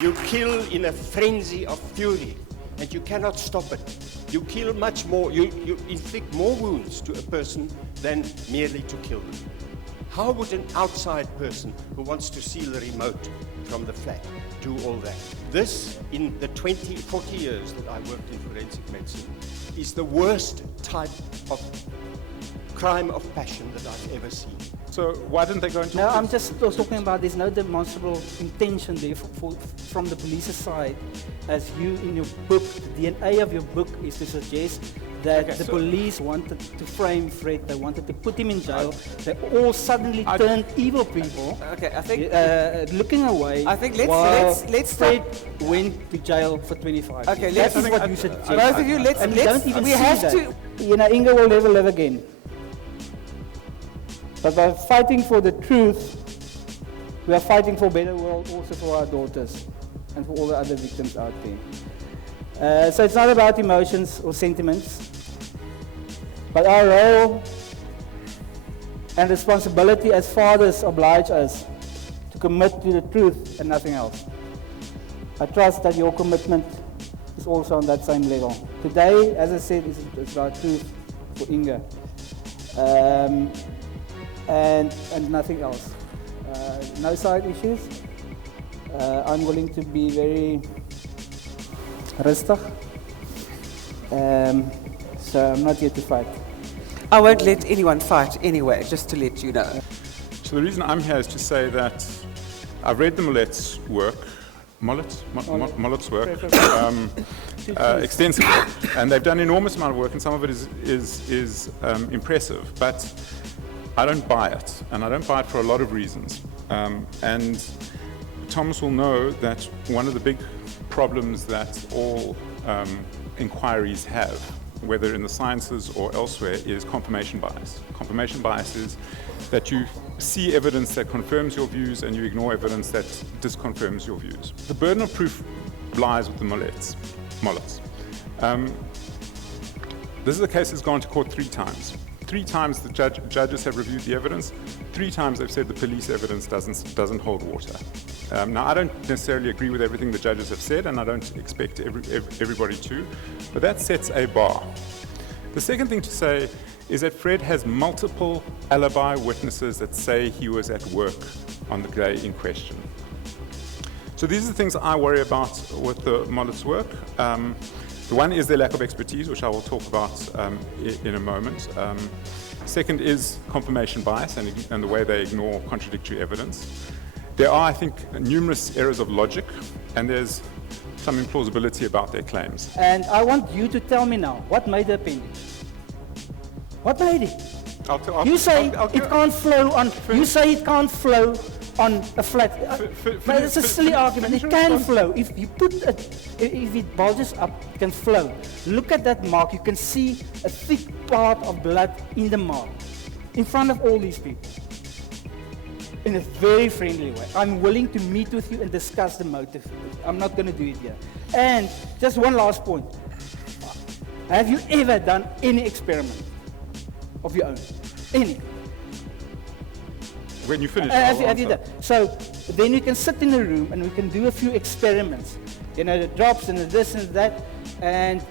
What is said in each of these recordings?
You kill in a frenzy of fury, and you cannot stop it. You kill much more, you inflict more wounds to a person than merely to kill them. How would an outside person who wants to steal the remote from the flat do all that? This, in the 40 years that I worked in forensic medicine, is the worst type of crime of passion that I've ever seen. So why didn't they go into No, I'm just talking about there's no demonstrable intention there from the police's side. As you in your book, the DNA of your book is to suggest that the police wanted to frame Fred, they wanted to put him in jail. They all suddenly turned evil people. Okay, I think looking away. I think let's Fred stop. went to jail for 25 Okay, years. let's- That is what you suggest. Both of you, let's And we don't even we see have that. to. You know, Inga will never live again. But by fighting for the truth, we are fighting for a better world also for our daughters and for all the other victims out there. So it's not about emotions or sentiments, but our role and responsibility as fathers oblige us to commit to the truth and nothing else. I trust that your commitment is also on that same level. Today, as I said, it's about truth for Inga. And nothing else. No side issues. I'm willing to be very rustig. So I'm not here to fight. I won't let anyone fight anyway, just to let you know. So the reason I'm here is to say that I've read the Mollet's work, Mollet's work extensively, and they've done an enormous amount of work, and some of it is impressive. But I don't buy it, and I don't buy it for a lot of reasons. And Thomas will know that one of the big problems that all inquiries have, whether in the sciences or elsewhere, is confirmation bias. Confirmation bias is that you see evidence that confirms your views and you ignore evidence that disconfirms your views. The burden of proof lies with the Mollets. This is a case that's gone to court 3 times. 3 times the judges have reviewed the evidence. 3 times they've said the police evidence doesn't hold water. Now, I don't necessarily agree with everything the judges have said, and I don't expect everybody to, but that sets a bar. The second thing to say is that Fred has multiple alibi witnesses that say he was at work on the day in question. So these are the things I worry about with the Mollet's work. The one is their lack of expertise, which I will talk about in a moment. Second is confirmation bias and the way they ignore contradictory evidence. There are, I think, numerous errors of logic, and there's some implausibility about their claims. And I want you to tell me now, what made the appendix? What made it? You say it can't flow on. You say it can't flow on a flat. But it's a silly argument. It can flow. If you put if it bulges up, it can flow. Look at that mark. You can see a thick part of blood in the mark, in front of all these people. In a very friendly way. I'm willing to meet with you and discuss the motive. I'm not going to do it here. And just one last point. Have you ever done any experiment of your own? Any? When you finish, have you done? So then you can sit in a room and we can do a few experiments. You know, the drops and the this and that. And,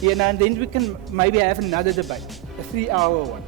you know, and then we can maybe have another debate, a 3-hour one.